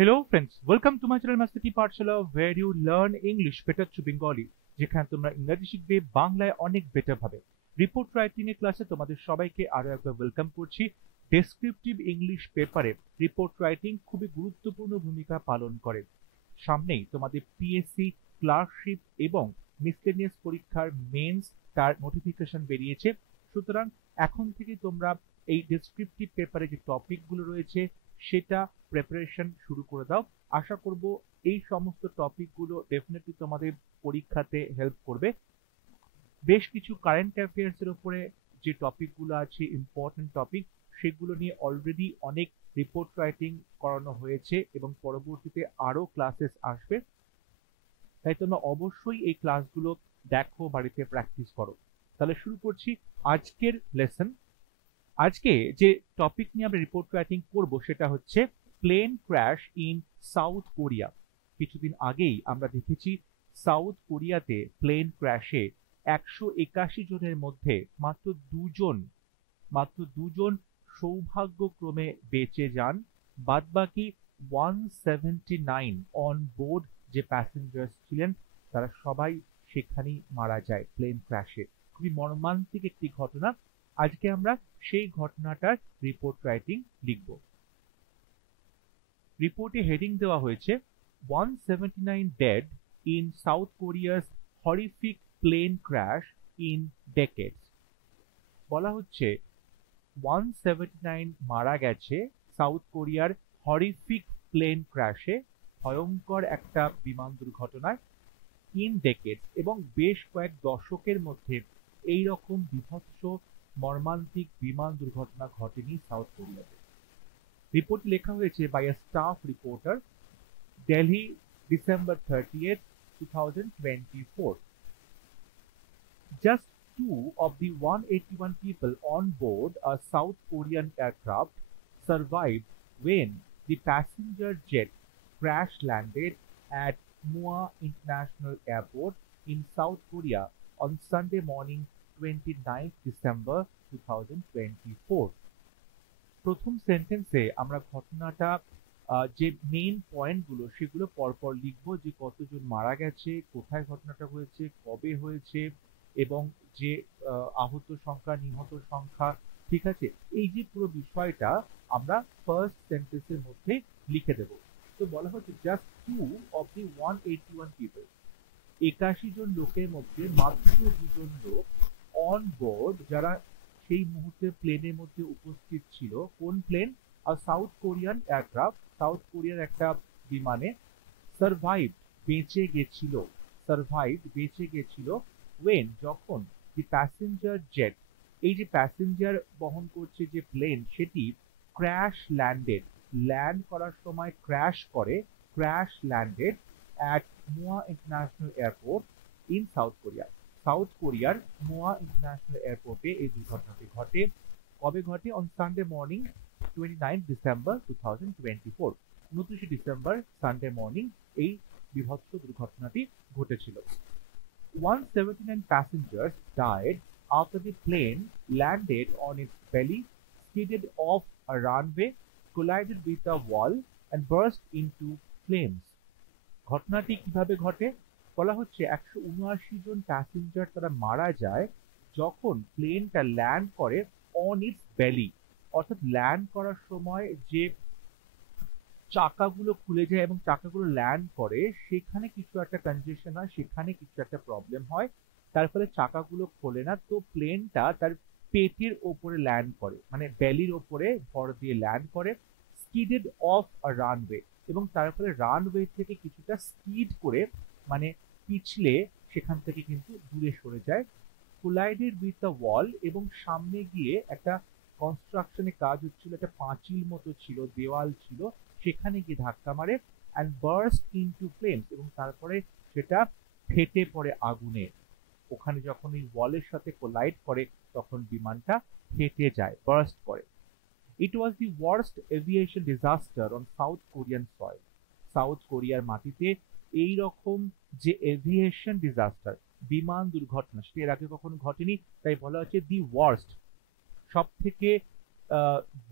Hello friends, welcome to my channel Master T Pathshala where you learn English better through Bengali যেখানে তোমরা ইংরেজি শিখবে বাংলায় অনেক বেটার ভাবে। রিপোর্ট রাইটিং এর ক্লাসে তোমাদের সবাইকে আরো একবার ওয়েলকাম করছি। ডেসক্রিপটিভ ইংলিশ পেপারে রিপোর্ট রাইটিং খুবই গুরুত্বপূর্ণ ভূমিকা পালন করে। সামনেই তোমাদের পিএসসি ক্লার্কশিপ এবং মিসলেনিয়াস পরীক্ষার মেন্স তার নোটিফিকেশন বেরিয়েছে। সুতরাং এখন থেকে তোমরা এই ডেসক্রিপটিভ পেপারে যে টপিকগুলো রয়েছে সেটা প্রিপারেশন শুরু করে দাও। আশা করব এই সমস্ত টপিকগুলো ডেফিনেটলি তোমাদের পরীক্ষাতে হেল্প করবে। বেশ কিছু কারেন্ট অ্যাফেয়ার্স এর উপরে যে টপিকগুলো আছে ইম্পর্টেন্ট টপিক, সেগুলো নিয়ে অলরেডি অনেক রিপোর্ট রাইটিং করানো হয়েছে এবং পরবর্তীতে আরো ক্লাসেস আসবে। তাই তোমরা অবশ্যই এই ক্লাসগুলো দেখো, বাড়িতে প্র্যাকটিস করো। তাহলে শুরু করছি আজকের লেসন। আজকে যে টপিক নিয়ে আমরা রিপোর্ট রাইটিং করব সেটা হচ্ছে plane crash in South Korea. কিছুদিন আগেই আমরা দেখেছি সাউথ কোরিয়াতে প্লেন ক্র্যাশে 181 জনের মধ্যে মাত্র দুজন সৌভাগ্যক্রমে বেঁচে যান। বাদবাকি 179 অন বোর্ড যে প্যাসেঞ্জার্স ছিলেন তারা সবাই সেখানেই মারা যায় প্লেন ক্র্যাশে। খুবই মর্মান্তিক একটি ঘটনা। আজকে আমরা সেই ঘটনাটার রিপোর্ট রাইটিং লিখব। রিপোর্টে হেডিং দেওয়া হয়েছে 179 dead in South Korea's horrific plane crash in decades. বলা হচ্ছে 179 মারা গেছে সাউথ কোরিয়ার হরিফিক প্লেন ক্র্যাশে, ভয়ঙ্কর একটা বিমান দুর্ঘটনায়, ইন ডেকেডস, এবং বেশ কয়েক দশকের মধ্যে এই রকম বিভৎস মর্মান্তিক বিমান দুর্ঘটনা ঘটেনি সাউথ কোরিয়াতে। রিপোর্ট লেখা হয়েছে by a staff reporter, Delhi, December 30th, 2024. Just two of the 181 people on board a South Korean aircraft survived when the passenger jet crash landed at Mua International Airport in South Korea on Sunday morning, 29th December 2024. প্রথম সেন্টেন্সে আমরা ঘটনাটা যে main পয়েন্টগুলো সেগুলো পরপর লিখবো, যে কতজন মারা গেছে, কোথায় ঘটনাটা হয়েছে, কবে হয়েছে, এবং যে আহত সংখ্যা, নিহত সংখ্যা। ঠিক আছে, এই যে পুরো বিষয়টা আমরা ফার্স্ট সেন্টেন্সের মধ্যে লিখে দেব। তো বলা হচ্ছে just two of the 181 people, 81 জন লোকের মধ্যে মাত্র দুজন লোক অন বোর্ড, যারা সেই মুহূর্তে প্লেনের মধ্যে উপস্থিত ছিল। কোন প্লেন? আর সাউথ কোরিয়ান এয়ারক্রাফট, সাউথ কোরিয়ার একটা বিমানে। সার্ভাইভ, বেঁচে গেছিল, সার্ভাইভ বেঁচে গেছিল, ওয়েন, যখন, দি প্যাসেঞ্জার জেট, এই যে প্যাসেঞ্জার বহন করছে যে প্লেন সেটি ক্র্যাশ ল্যান্ডেড, ল্যান্ড করার সময় ক্র্যাশ করে, crash landed at Muan international airport in South Korea. South কোরিয়ার মুয়া ইন্টারন্যাশনাল এয়ারপোর্টে এই দুর্ঘটনাটি ঘটে। কবে ঘটে? On Sunday morning 29 December 2024, 29 December Sunday morning এই বিভৎস দুর্ঘটনাটি ঘটেছিল। 179 passengers died after the plane landed on its belly, skidded off a runway, collided with a wall and burst into flames. ঘটনাটি কিভাবে ঘটে? বলা হচ্ছে 179 জন প্যাসেঞ্জার তারা মারা যায় যখন প্লেনটা ল্যান্ড করে অন ইটস বেলি, অর্থাৎ ল্যান্ড করার সময় যে চাকাগুলো খুলে যায় এবং চাকাগুলো ল্যান্ড করে সেখানে কিছু একটা কনজেশন হয়, সেখানে কিছু একটা প্রবলেম হয়, তার ফলে চাকাগুলো খোলে না। তো প্লেনটা তার পেটের ওপরে ল্যান্ড করে, মানে বেলির ওপরে ভর দিয়ে ল্যান্ড করে। স্কিডেড অফ আ রানওয়ে, এবং তার ফলে রানওয়ে থেকে কিছুটা স্কিড করে, মানে পিছলে সেখান থেকে কিন্তু দূরে সরে যায়। কোলাইডেড উইথ দ্য ওয়াল, এবং সামনে গিয়ে একটা কনস্ট্রাকশনে কাজ হচ্ছিল, একটা পাঁচিল মতো ছিল, দেওয়াল ছিল, সেখানে গিয়ে ধাক্কা মারে। অ্যান্ড বার্স্ট ইনটু ফ্লেমস, এবং তারপরে সেটা ফেটে পড়ে আগুনে। ওখানে যখন এই ওয়ালের সাথে কোলাইড করে তখন বিমানটা ফেটে যায়, বার্স্ট করে। It was the worst aviation disaster on South Korean soil. South কোরিয়ার মাটিতে এই রকম যে এভিয়েশন ডিজাস্টার, বিমান দুর্ঘটনা, সেটা এর আগে কখনো ঘটেনি। তাই বলা হচ্ছে দি ওয়ার্স্ট, সব থেকে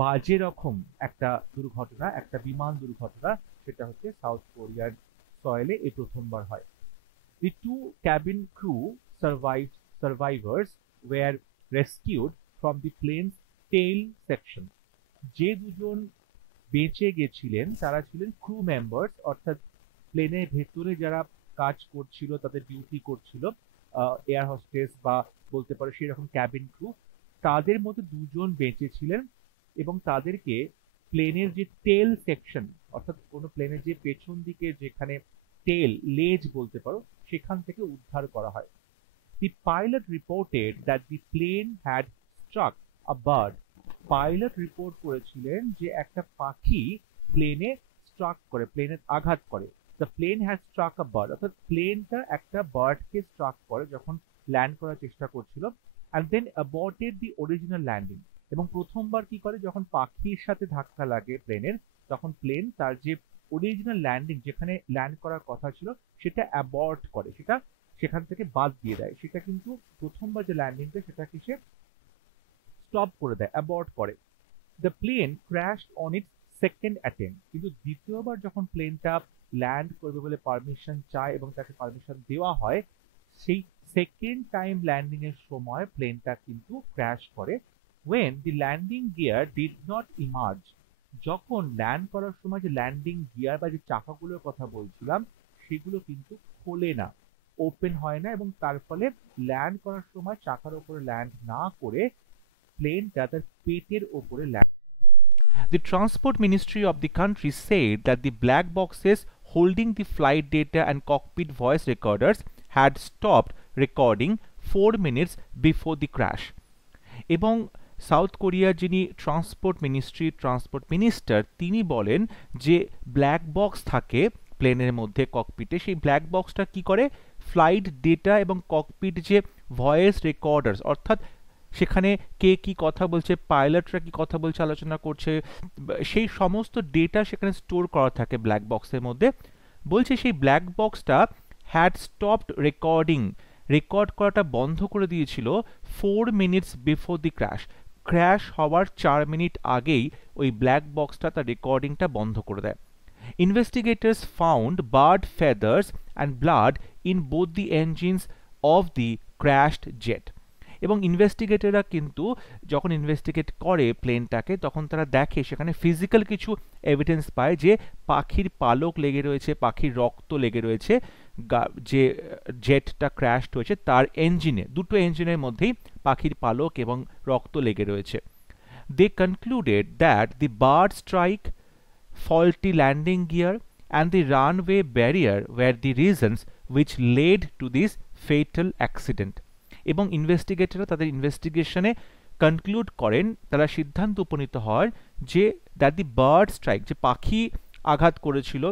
বাজে রকম একটা দুর্ঘটনা, একটা বিমান দুর্ঘটনা সেটা হচ্ছে সাউথ কোরিয়ার সয়েলে এই প্রথমবার হয়। The two cabin crew survivors were rescued from the plane's tail section. যে দুজন বেঁচে গেছিলেন তারা ছিলেন ক্রু মেম্বার্স, অর্থাৎ প্লেনের ভেতরে যারা কাজ করছিল, তাদের ডিউটি করছিল, এয়ার হোস্টেস বা বলতে পারো সেরকম ক্যাবিন ক্রু, তাদের মধ্যে দুজন বেঁচে ছিলেন এবং তাদেরকে প্লেনের যে টেল সেকশন, অর্থাৎ কোনো প্লেনের যে পেছন দিকে যেখানে টেল লেজ বলতে পারো, সেখান থেকে উদ্ধার করা হয়। The pilot reported that the plane had struck a bird. Pilot report করেছিলেন যে একটা পাখি প্লেনে স্ট্রাক করে, প্লেনে আঘাত করে। The plane has struck a bird, অর্থাৎ প্লেনটা একটা বার্ডকে স্ট্রাক করে যখন ল্যান্ড করার চেষ্টা করছিল, and then aborted the original landing. এবং প্রথমবার কি করে, যখন পাখির সাথে ধাক্কা লাগে প্লেনের, তখন প্লেন তার যে অরিজিনাল ল্যান্ডিং যেখানে ল্যান্ড করার কথা ছিল সেটা অ্যাবর্ট করে, সেটা সেখান থেকে বাদ দিয়ে দেয়। সেটা কিন্তু প্রথমবার যে ল্যান্ডিংটা সেটাকে সে স্টপ করে দেয়, অ্যাবর্ট করে। The plane crashed on its second attempt, কিন্তু দ্বিতীয়বার যখন প্লেনটা ল্যান্ড করবে বলে পারমিশন চায় এবং তাকে পারমিশন দেওয়া হয়, সেই সেকেন্ড টাইম ল্যান্ডিং এর সময় প্লেনটা কিন্তু ক্র্যাশ করে। when the landing gear did not emerge, যখন ল্যান্ড করার সময় যে ল্যান্ডিং গিয়ার বা যে চাকাগুলোর কথা বলছিলাম সেগুলো কিন্তু খোলে না, ওপেন হয় না, এবং তার ফলে ল্যান্ড করার সময় চাকার উপরে ল্যান্ড না করে প্লেনটা তার পেটের উপরে land. The Transport Ministry of the country said that the black boxes holding the flight data and cockpit voice recorders had stopped recording 4 minutes before the crash. এবং সাউথ কোরিয়ার যিনি ট্রান্সপোর্ট মিনিস্টার তিনি বলেন যে ব্ল্যাক বক্স থাকে প্লেনের মধ্যে ককপিটে, সেই ব্ল্যাক বক্সটা কি করে, ফ্লাইট ডেটা এবং ককপিট যে ভয়েস রেকর্ডার্স, অর্থাৎ সেখানে কে কি কথা বলছে, পাইলটরা কি কথা বলছে, আলোচনা করছে, সেই সমস্ত ডেটা সেখানে স্টোর করা থাকে ব্ল্যাক বক্সের মধ্যে। বলছে সেই ব্ল্যাক বক্সটা হ্যাড স্টপড রেকর্ড করাটা বন্ধ করে দিয়েছিল 4 মিনিটস বিফোর দি ক্র্যাশ হওয়ার 4 মিনিট আগেই ওই ব্ল্যাক বক্সটা তার রেকর্ডিংটা বন্ধ করে দেয়। Investigators found bird feathers and blood in both the engines of the crashed jet. এবং ইনভেস্টিগেটররা কিন্তু যখন ইনভেস্টিগেট করে প্লেনটাকে তখন তারা দেখে সেখানে ফিজিক্যাল কিছু এভিডেন্স পায় যে পাখির পালক লেগে রয়েছে, পাখির রক্ত লেগে রয়েছে যে জেটটা ক্র্যাশড হয়েছে তার ইঞ্জিনে, দুটো ইঞ্জিনের মধ্যেই পাখির পালক এবং রক্ত লেগে রয়েছে। They concluded that the bird strike, faulty landing gear and the runway barrier were the reasons which led to this fatal accident. এবং ইনভেস্টিগেটররা তাদের ইনভেস্টিগেশনে কনক্লুড করেন, তারা সিদ্ধান্ত উপনীত হয় যে দ্যাট দি বার্ড স্ট্রাইক, যে পাখি আঘাত করেছিল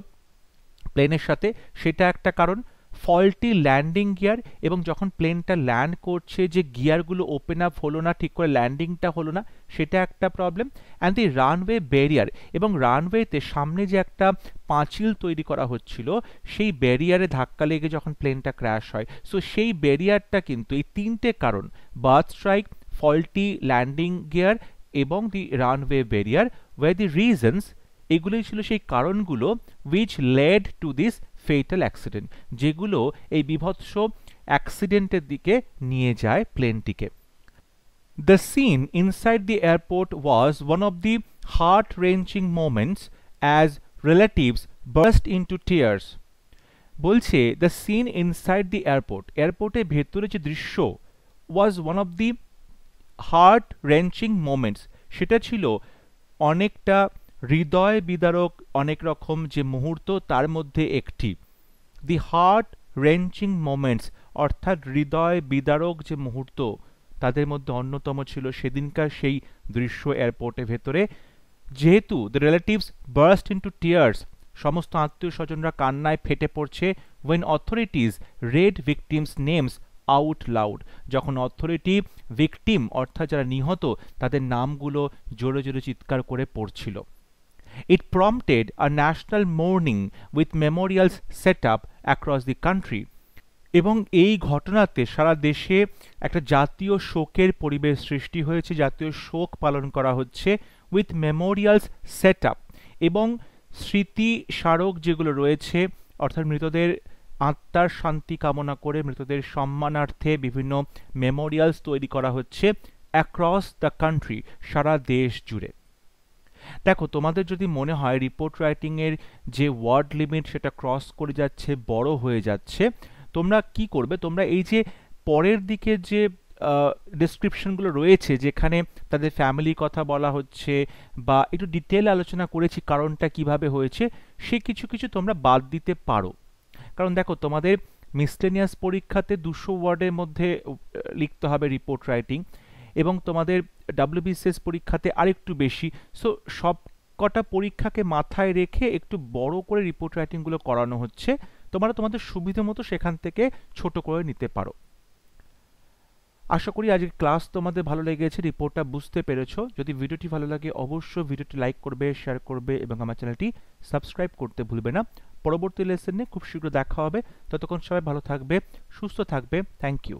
প্লেনের সাথে, সেটা একটা কারণ, ফল্টি ল্যান্ডিং গিয়ার, এবং যখন প্লেনটা ল্যান্ড করছে যে গিয়ারগুলো ওপেন আপ হলো না, ঠিক করে ল্যান্ডিংটা হলো না, সেটা একটা problem. And the runway barrier, এবং রানওয়েতে সামনে যে একটা পাঁচিল তৈরি করা হচ্ছিল সেই ব্যারিয়ারে ধাক্কা লেগে যখন প্লেনটা ক্র্যাশ হয়, সো সেই ব্যারিয়ারটা কিন্তু, এই তিনটে কারণ, bird strike, faulty landing gear এবং the runway barrier were the reasons, এগুলোই ছিল সেই কারণগুলো which led to this fatal accident, যেগুলো এই বিভৎস অ্যাক্সিডেন্টের দিকে নিয়ে যায় প্লেনটিকে। The scene inside the airport was one of the heart-wrenching moments as relatives burst into tears. বলছে the scene inside the airport, এয়ারপোর্টের ভেতরে যে দৃশ্য, was one of the heart-wrenching moments, সেটা ছিল অনেকটা হৃদয় বিদারক অনেক রকম যে মুহূর্ত তার মধ্যে একটি। দি হার্ট রেঞ্চিং মোমেন্টস, অর্থাৎ হৃদয় বিদারক যে মুহূর্ত তাদের মধ্যে অন্যতম ছিল সেদিনকার সেই দৃশ্য এয়ারপোর্টের ভেতরে। যেহেতু the relatives burst into tears, সমস্ত আত্মীয় স্বজনরা কান্নায় ফেটে পড়ছে, when authorities read victims names out loud, যখন অথরিটি ভিকটিম অর্থাৎ যারা নিহত তাদের নামগুলো জোরে জোরে চিৎকার করে পড়ছিল। It prompted a national mourning with memorials set up across the country. এবং এই ঘটনাতে সারা দেশে একটা জাতীয় শোকের পরিবেশ সৃষ্টি হয়েছে, জাতীয় শোক পালন করা হচ্ছে, উইথ মেমোরিয়ালস সেট আপ, এবং স্মৃতি স্মারক যেগুলো রয়েছে, অর্থাৎ মৃতদের আত্মার শান্তি কামনা করে মৃতদের সম্মানার্থে বিভিন্ন মেমোরিয়ালস তৈরি করা হচ্ছে অ্যাক্রস দ্য কান্ট্রি, সারা দেশ জুড়ে। দেখো, তোমাদের যদি মনে হয় রিপোর্ট রাইটিংয়ের যে ওয়ার্ড লিমিট সেটা ক্রস করে যাচ্ছে, বড় হয়ে যাচ্ছে, তোমরা কি করবে, তোমরা এই যে পরের দিকে যে ডেসক্রিপশনগুলো রয়েছে যেখানে তাদের ফ্যামিলির কথা বলা হচ্ছে বা একটু ডিটেল আলোচনা করেছি কারণটা কিভাবে হয়েছে, সে কিছু কিছু তোমরা বাদ দিতে পারো। কারণ দেখো, তোমাদের মিসলেনিয়াস পরীক্ষাতে 200 ওয়ার্ডের মধ্যে লিখতে হবে রিপোর্ট রাইটিং, এবং তোমাদের WBCS পরীক্ষাতে আরেকটু বেশি। সো সব কটা পরীক্ষাকে মাথায় রেখে একটু বড় করে রিপোর্ট রাইটিংগুলো করানো হচ্ছে, তোমরা তোমাদের সুবিধা মতো সেখান থেকে ছোট করে নিতে পারো। আশা করি আজকের ক্লাস তোমাদের ভালো লেগেছে, রিপোর্টটা বুঝতে পেরেছো। যদি ভিডিওটি ভালো লাগে অবশ্যই ভিডিওটি লাইক করবে, শেয়ার করবে এবং আমার চ্যানেলটি সাবস্ক্রাইব করতে ভুলবে না। পরবর্তী লেসনে খুব শীঘ্র দেখা হবে। ততক্ষণ সবাই ভালো থাকবে, সুস্থ থাকবে। Thank you.